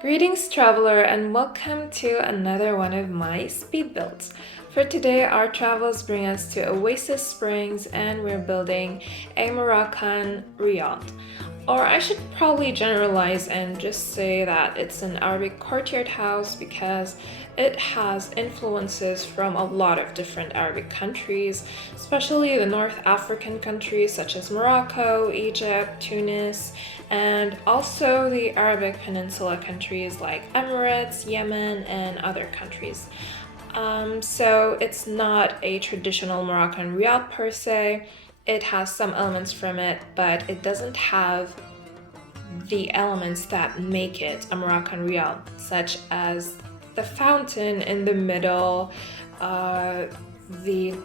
Greetings, traveler, and welcome to another one of my speed builds. For today, our travels bring us to Oasis Springs, and we're building a Moroccan Riad. Or I should probably generalize and just say that it's an Arabic courtyard house because it has influences from a lot of different Arabic countries, especially the North African countries such as Morocco, Egypt, Tunis, and also the Arabic Peninsula countries like Emirates, Yemen, and other countries. So it's not a traditional Moroccan riad per se. It has some elements from it, but it doesn't have the elements that make it a Moroccan riad, such as the fountain in the middle, the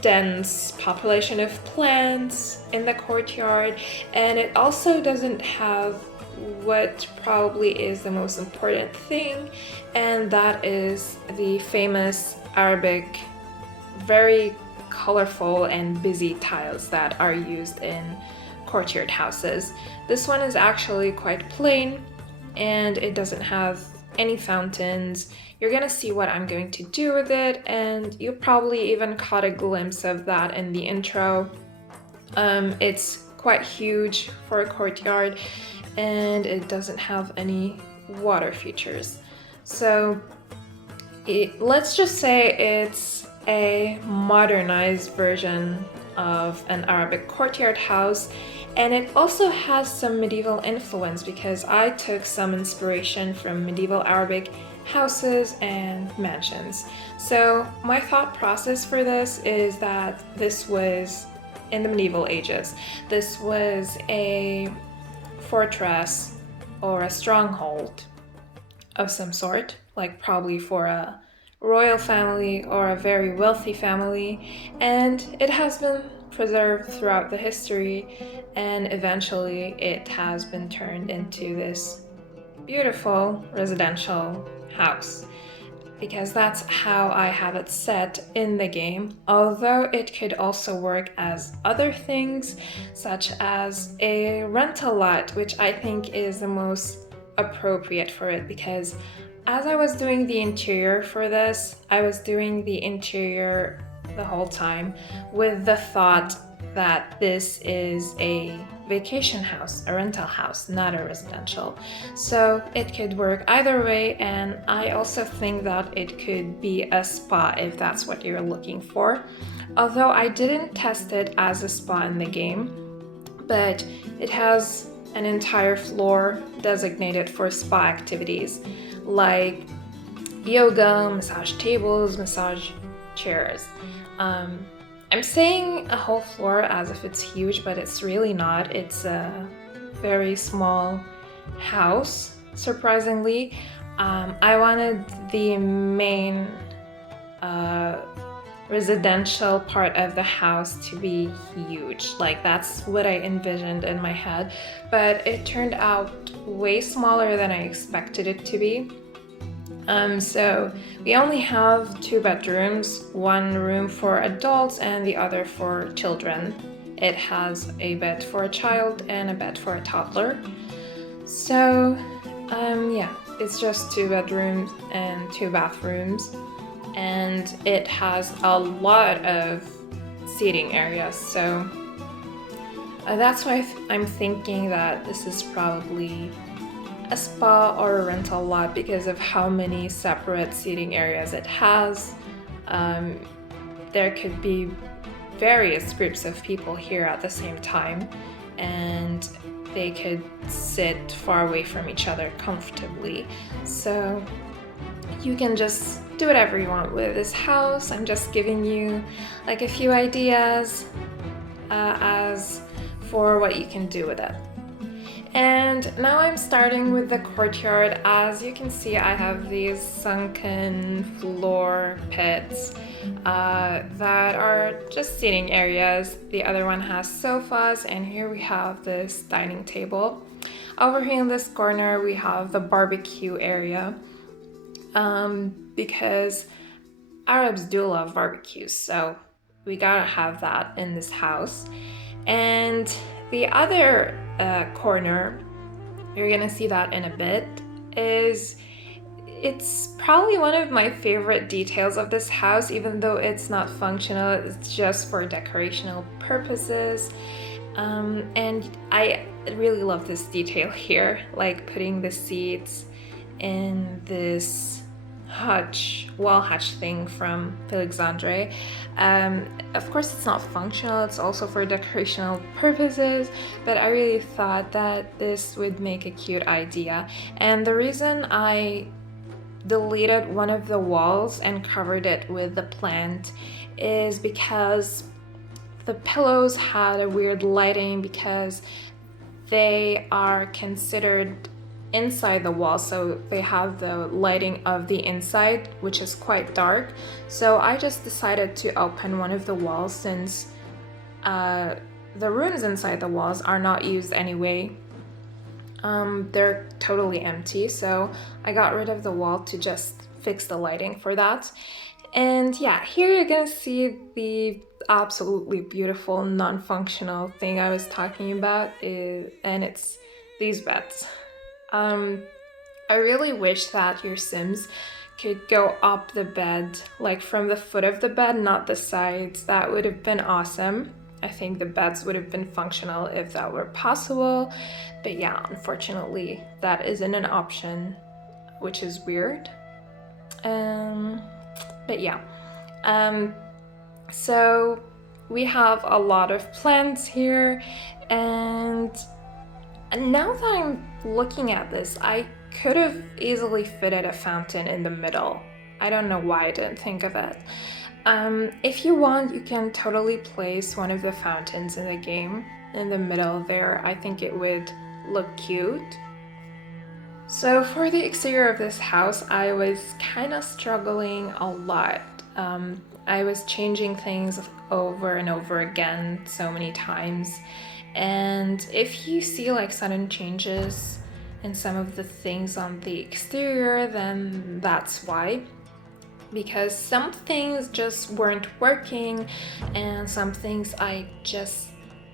dense population of plants in the courtyard, and it also doesn't have what probably is the most important thing, and that is the famous Arabic, very colorful and busy tiles that are used in courtyard houses. This one is actually quite plain and it doesn't have any fountains. You're gonna see what I'm going to do with it, and you probably even caught a glimpse of that in the intro. It's quite huge for a courtyard and it doesn't have any water features. So let's just say it's a modernized version of an Arabic courtyard house, and it also has some medieval influence because I took some inspiration from medieval Arabic houses and mansions. So my thought process for this is that this was in the medieval ages. This was a fortress or a stronghold of some sort, like probably for a royal family or a very wealthy family, and it has been preserved throughout the history, and eventually it has been turned into this beautiful residential house, because that's how I have it set in the game, although it could also work as other things, such as a rental lot, which I think is the most appropriate for it, because as I was doing the interior for this, I was doing the interior the whole time with the thought that this is a vacation house, a rental house, not a residential. So it could work either way, and I also think that it could be a spa if that's what you're looking for. Although I didn't test it as a spa in the game, but it has an entire floor designated for spa activities like yoga, massage tables, massage chairs. I'm saying a whole floor as if it's huge, but it's really not. It's a very small house, surprisingly. I wanted the main residential part of the house to be huge. Like, that's what I envisioned in my head, but it turned out way smaller than I expected it to be. So we only have 2 bedrooms, one room for adults and the other for children. It has a bed for a child and a bed for a toddler. So yeah, it's just 2 bedrooms and 2 bathrooms, and it has a lot of seating areas. So that's why I'm thinking that this is probably a spa or a rental lot because of how many separate seating areas it has. There could be various groups of people here at the same time, and they could sit far away from each other comfortably. So you can just do whatever you want with this house. I'm just giving you like a few ideas as for what you can do with it. And now I'm starting with the courtyard. As you can see, I have these sunken floor pits that are just seating areas. The other one has sofas, and here we have this dining table. Over here in this corner, we have the barbecue area, because Arabs do love barbecues, so we gotta have that in this house. And the other corner, you're gonna see that in a bit, is it's probably one of my favorite details of this house, even though it's not functional, it's just for decorational purposes. And I really love this detail here, like putting the seats in this wall hutch thing from Alexandre. Of course, it's not functional, it's also for decorational purposes, but I really thought that this would make a cute idea. And the reason I deleted one of the walls and covered it with the plant is because the pillows had a weird lighting because they are considered inside the wall, so they have the lighting of the inside, which is quite dark. So I just decided to open one of the walls since the rooms inside the walls are not used anyway. They're totally empty, so I got rid of the wall to just fix the lighting for that. And yeah, here you're gonna see the absolutely beautiful non-functional thing I was talking about, and it's these beds. I really wish that your Sims could go up the bed, like from the foot of the bed, not the sides. That would have been awesome. I think the beds would have been functional if that were possible, but yeah, unfortunately that isn't an option, which is weird. But yeah, so we have a lot of plants here, and now that I'm looking at this, I could have easily fitted a fountain in the middle. I don't know why I didn't think of it. If you want, you can totally place one of the fountains in the game in the middle there. I think it would look cute. So for the exterior of this house, I was kind of struggling a lot. I was changing things over and over again so many times. And if you see like sudden changes in some of the things on the exterior, then that's why. Because some things just weren't working and some things I just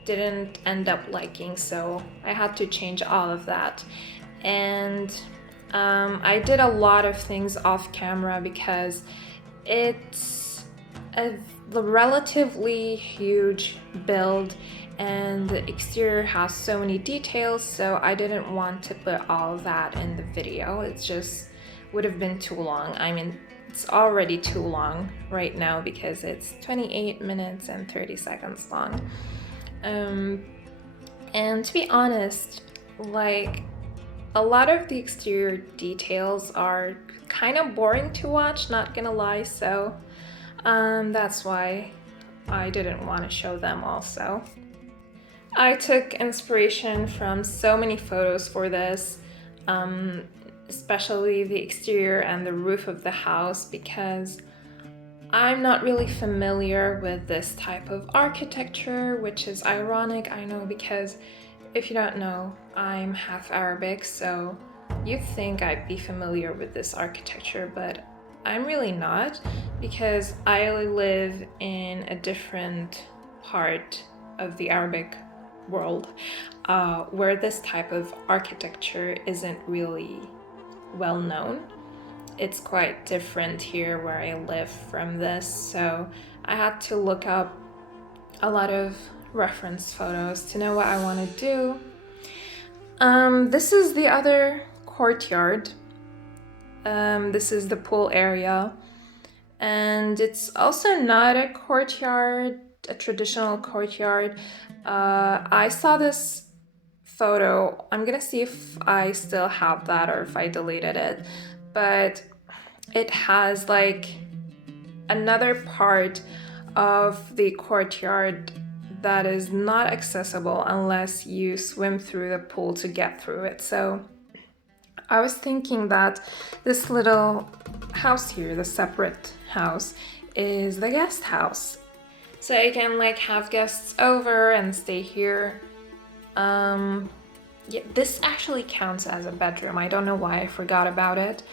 didn't end up liking, so I had to change all of that. And I did a lot of things off camera because it's a relatively huge build and the exterior has so many details, so I didn't want to put all of that in the video. It just would have been too long. I mean, it's already too long right now because it's 28 minutes and 30 seconds long. And to be honest, like, a lot of the exterior details are kind of boring to watch, not gonna lie, so that's why I didn't want to show them also. I took inspiration from so many photos for this, especially the exterior and the roof of the house, because I'm not really familiar with this type of architecture, which is ironic, I know, because if you don't know, I'm half Arabic, so you'd think I'd be familiar with this architecture, but I'm really not, because I live in a different part of the Arabic world where this type of architecture isn't really well known. It's quite different here where I live from this, so I had to look up a lot of reference photos to know what I want to do. This is the other courtyard. This is the pool area, and it's also not a courtyard, a traditional courtyard. I saw this photo. I'm gonna see if I still have that or if I deleted it, but it has like another part of the courtyard that is not accessible unless you swim through the pool to get through it. So I was thinking that this little house here, the separate house, is the guest house. So you can like have guests over and stay here. Yeah, this actually counts as a bedroom. I don't know why I forgot about it.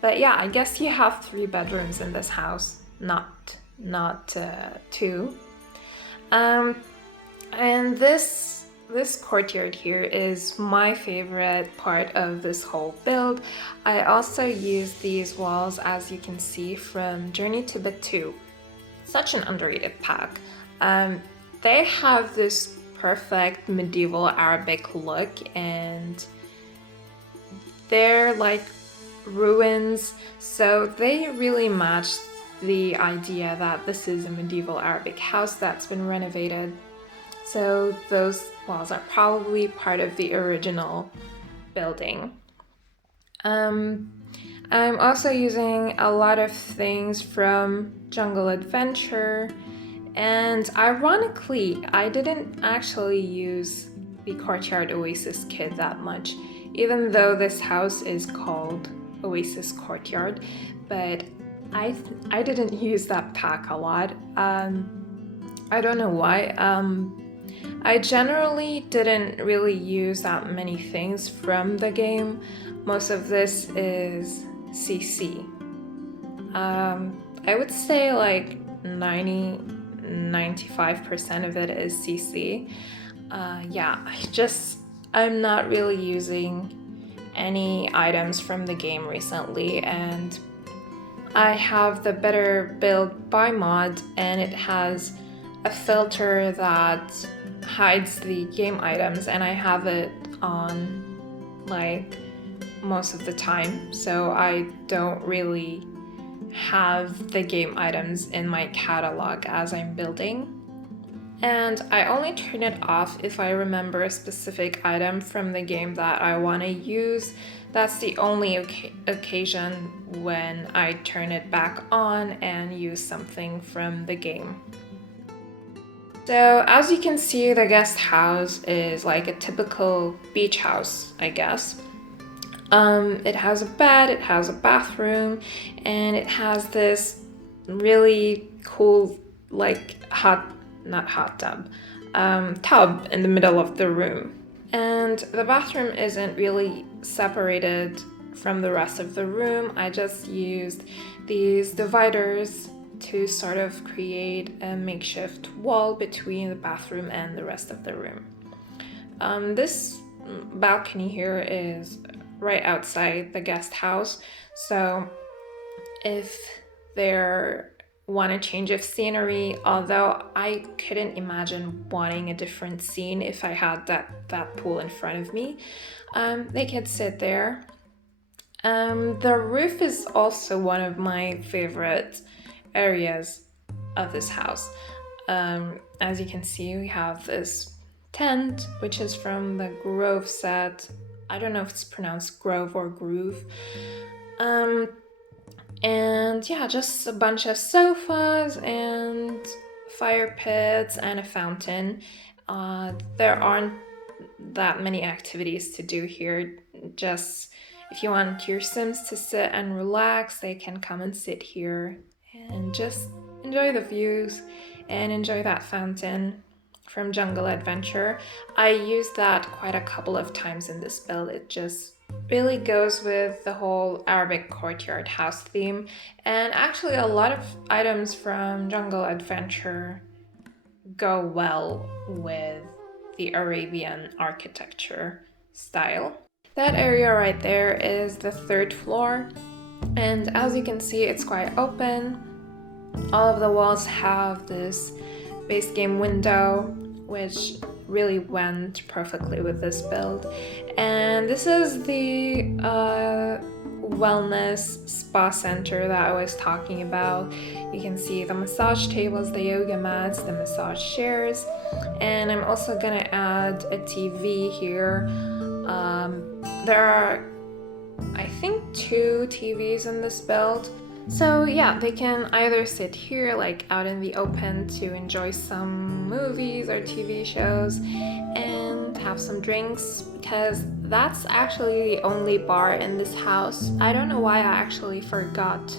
But yeah, I guess you have 3 bedrooms in this house, not 2. And this This courtyard here is my favorite part of this whole build. I also use these walls, as you can see, from Journey to Batu. Such an underrated pack. They have this perfect medieval Arabic look, and they're like ruins, so they really match the idea that this is a medieval Arabic house that's been renovated. So those walls are probably part of the original building. Um, I'm also using a lot of things from Jungle Adventure, and ironically, I didn't actually use the Courtyard Oasis kit that much, even though this house is called Oasis Courtyard, but I didn't use that pack a lot. I don't know why. I generally didn't really use that many things from the game. Most of this is CC. I would say like 95% of it is CC. Yeah, I'm not really using any items from the game recently, and I have the Better Build by mod, and it has a filter that hides the game items, and I have it on like most of the time, so I don't really have the game items in my catalog as I'm building. And I only turn it off if I remember a specific item from the game that I want to use. That's the only occasion when I turn it back on and use something from the game. So as you can see, the guest house is like a typical beach house, I guess. It has a bed, it has a bathroom, and it has this really cool, like tub in the middle of the room. And the bathroom isn't really separated from the rest of the room. I just used these dividers to sort of create a makeshift wall between the bathroom and the rest of the room. This balcony here is right outside the guest house, so if there want a change of scenery, although I couldn't imagine wanting a different scene if I had that pool in front of me, they could sit there. The roof is also one of my favorite areas of this house. As you can see, we have this tent, which is from the Grove set. I don't know if it's pronounced Grove or Groove. And yeah, just a bunch of sofas and fire pits and a fountain. There aren't that many activities to do here. Just if you want your Sims to sit and relax, they can come and sit here and just enjoy the views and enjoy that fountain from Jungle Adventure. I used that quite a couple of times in this build. It just really goes with the whole Arabic courtyard house theme, and actually a lot of items from Jungle Adventure go well with the Arabian architecture style. That area right there is the third floor, and as you can see, it's quite open. All of the walls have this base game window, which really went perfectly with this build. And this is the wellness spa center that I was talking about. You can see the massage tables, the yoga mats, the massage chairs, and I'm also gonna add a TV here. There are, I think, 2 TVs in this build. So yeah, they can either sit here, like out in the open, to enjoy some movies or TV shows and have some drinks, because that's actually the only bar in this house. I don't know why I actually forgot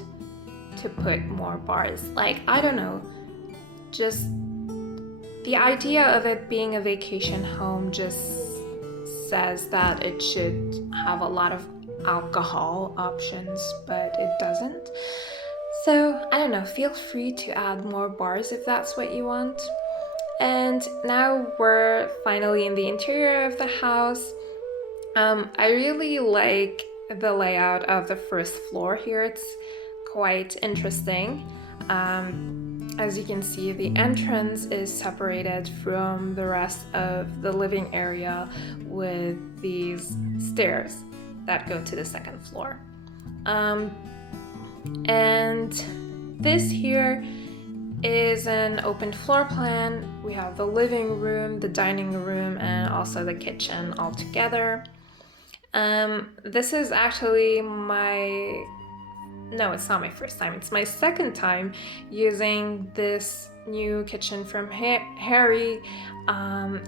to put more bars. Like, I don't know, just the idea of it being a vacation home just says that it should have a lot of alcohol options, but it doesn't. So I don't know, feel free to add more bars if that's what you want. And now we're finally in the interior of the house. I really like the layout of the first floor here. It's quite interesting. As you can see, the entrance is separated from the rest of the living area with these stairs that go to the second floor. And this here is an open floor plan. We have the living room, the dining room, and also the kitchen all together. This is actually no, it's not my first time. It's my second time using this new kitchen from Harry.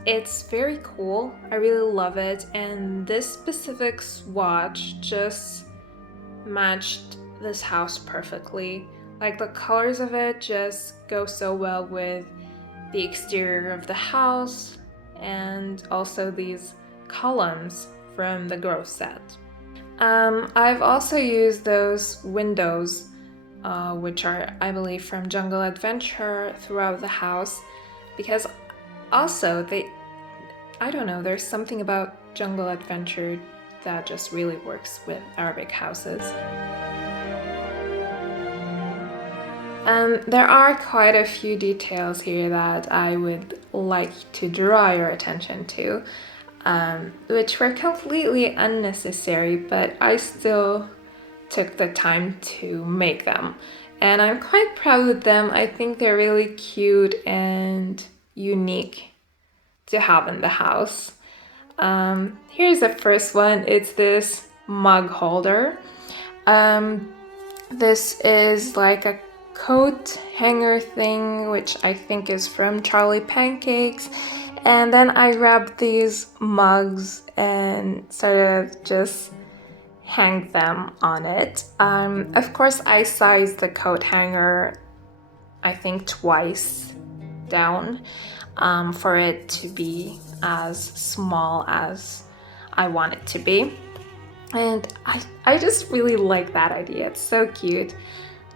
It's very cool. I really love it. And this specific swatch just matched this house perfectly. Like the colors of it just go so well with the exterior of the house and also these columns from the Grove set. I've also used those windows, which are, I believe, from Jungle Adventure throughout the house, because also I don't know, there's something about Jungle Adventure that just really works with Arabic houses. There are quite a few details here that I would like to draw your attention to, which were completely unnecessary, but I still took the time to make them. And I'm quite proud of them. I think they're really cute and unique to have in the house. Here's the first one. It's this mug holder. This is like a coat hanger thing, which I think is from Charlie Pancakes. And then I grabbed these mugs and sort of just hang them on it. Of course, I sized the coat hanger, I think twice down, for it to be as small as I want it to be. And I just really like that idea. It's so cute.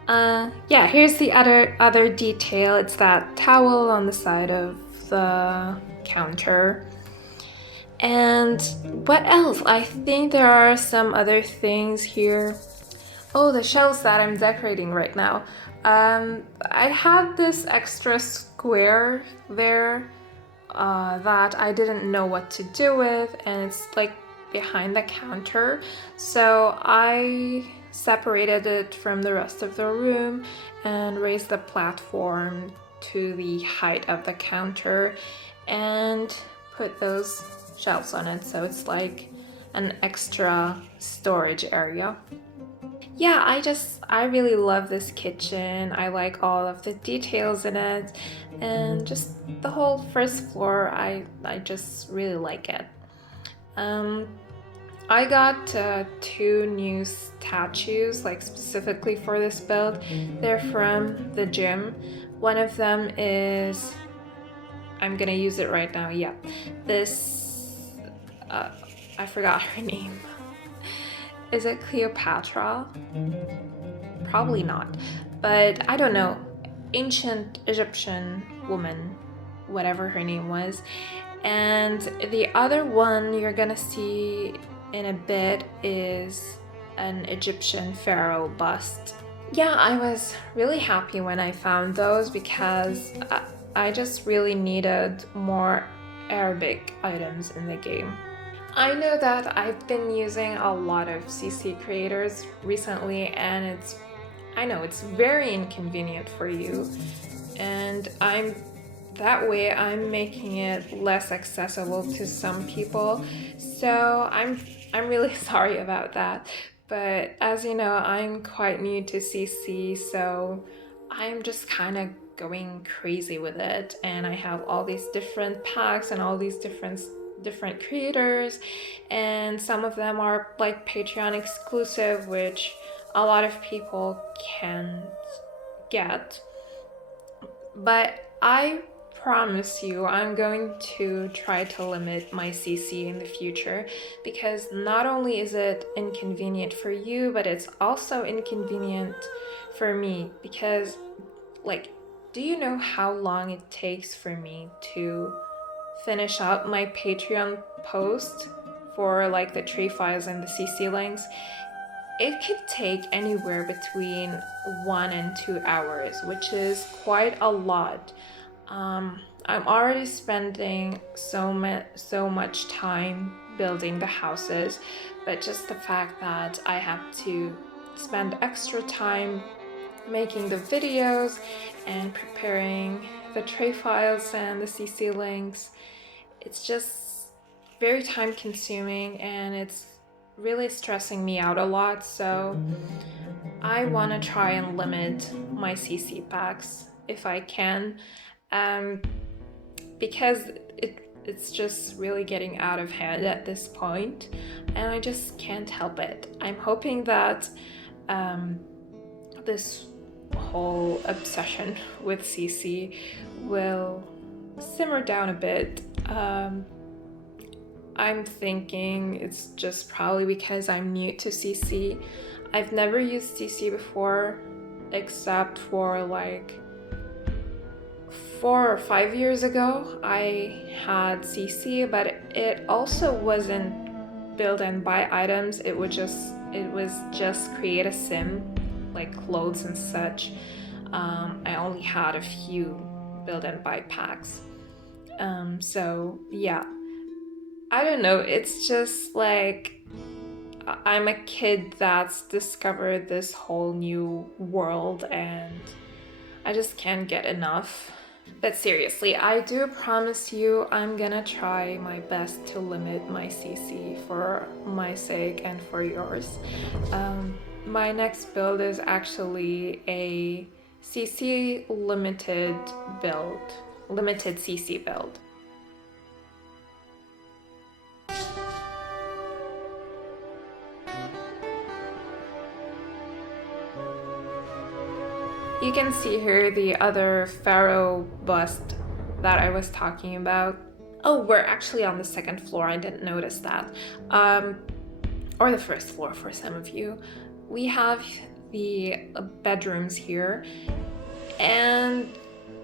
Yeah, here's the other detail. It's that towel on the side of the counter. And what else? I think there are some other things here. Oh, the shelves that I'm decorating right now. I had this extra square there that I didn't know what to do with, and it's like behind the counter. So I separated it from the rest of the room and raised the platform to the height of the counter and put those shelves on it, so it's like an extra storage area. Yeah, I really love this kitchen. I like all of the details in it, and just the whole first floor, I just really like it. I got 2 new statues, like specifically for this build. They're from the gym. One of them is, I'm gonna use it right now, yeah. This, I forgot her name. Is it Cleopatra? Probably not, but I don't know. Ancient Egyptian woman, whatever her name was. And the other one you're gonna see in a bit is an Egyptian pharaoh bust. Yeah, I was really happy when I found those because I just really needed more Arabic items in the game. I know that I've been using a lot of CC creators recently, and I know it's very inconvenient for you, and that way I'm making it less accessible to some people. So I'm really sorry about that. But as you know, I'm quite new to CC, so I'm just kind of going crazy with it, and I have all these different packs and all these different creators, and some of them are like Patreon exclusive, which a lot of people can't get. But I promise you I'm going to try to limit my CC in the future, because not only is it inconvenient for you, but it's also inconvenient for me, because like Do you know how long it takes for me to finish up my Patreon post for like the tree files and the CC links? It could take anywhere between 1 and 2 hours, which is quite a lot. I'm already spending so much time building the houses, but just the fact that I have to spend extra time making the videos and preparing the tray files and the CC links, it's just very time consuming and it's really stressing me out a lot. So I want to try and limit my CC packs if I can, because it's just really getting out of hand at this point and I just can't help it. I'm hoping that this whole obsession with CC will simmer down a bit. I'm thinking it's just probably because I'm new to CC. I've never used CC before, except for like 4 or 5 years ago. I had CC, but it also wasn't build and buy items. It was just create a sim, like clothes and such. I only had a few build and buy packs. So yeah. I don't know, it's just like I'm a kid that's discovered this whole new world and I just can't get enough. But seriously, I do promise you I'm gonna try my best to limit my CC for my sake and for yours. My next build is actually a CC limited CC build. You can see here the other pharaoh bust that I was talking about. Oh, we're actually on the second floor, I didn't notice that. Or the first floor for some of you. We have the bedrooms here, and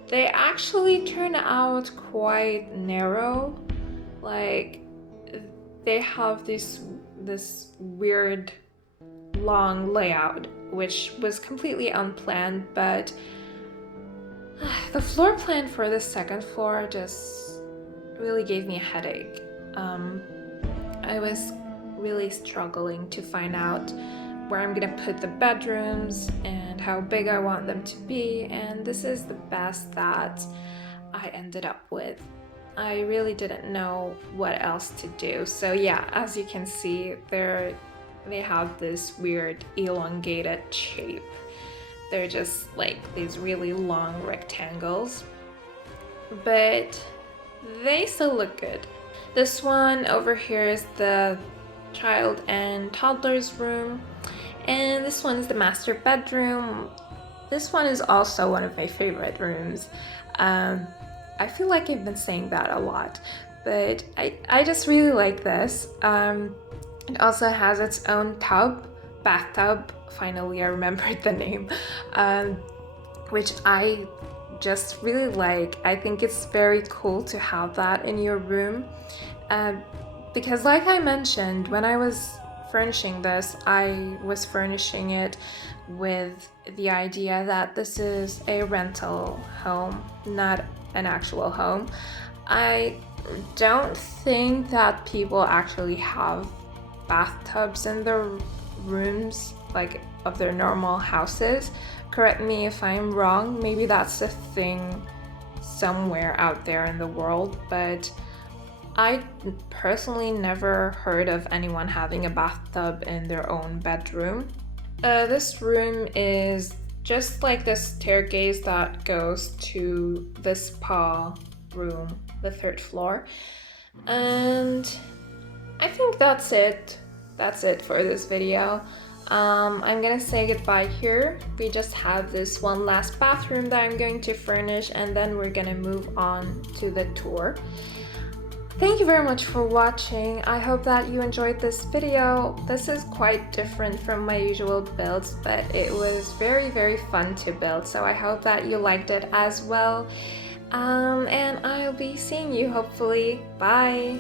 they actually turn out quite narrow. Like, they have this weird long layout, which was completely unplanned, but the floor plan for the second floor just really gave me a headache. I was really struggling to find out where I'm gonna put the bedrooms and how big I want them to be, and this is the best that I ended up with. I really didn't know what else to do. So yeah, as you can see, they have this weird elongated shape. They're just like these really long rectangles, but they still look good. This one over here is the child and toddler's room, and this one is the master bedroom. This one is also one of my favorite rooms. I feel like I've been saying that a lot, but I just really like this. It also has its own bathtub, finally I remembered the name, which I just really like. I think it's very cool to have that in your room, because like I mentioned, when I was furnishing this, I was furnishing it with the idea that this is a rental home, not an actual home. I don't think that people actually have bathtubs in their rooms, like of their normal houses. Correct me if I'm wrong, maybe that's a thing somewhere out there in the world, but I personally never heard of anyone having a bathtub in their own bedroom. This room is just like the staircase that goes to the spa room, the 3rd floor. And I think that's it. That's it for this video. I'm gonna say goodbye here. We just have this one last bathroom that I'm going to furnish, and then we're gonna move on to the tour. Thank you very much for watching. I hope that you enjoyed this video. This is quite different from my usual builds, but it was very fun to build, so I hope that you liked it as well. And I'll be seeing you hopefully. Bye!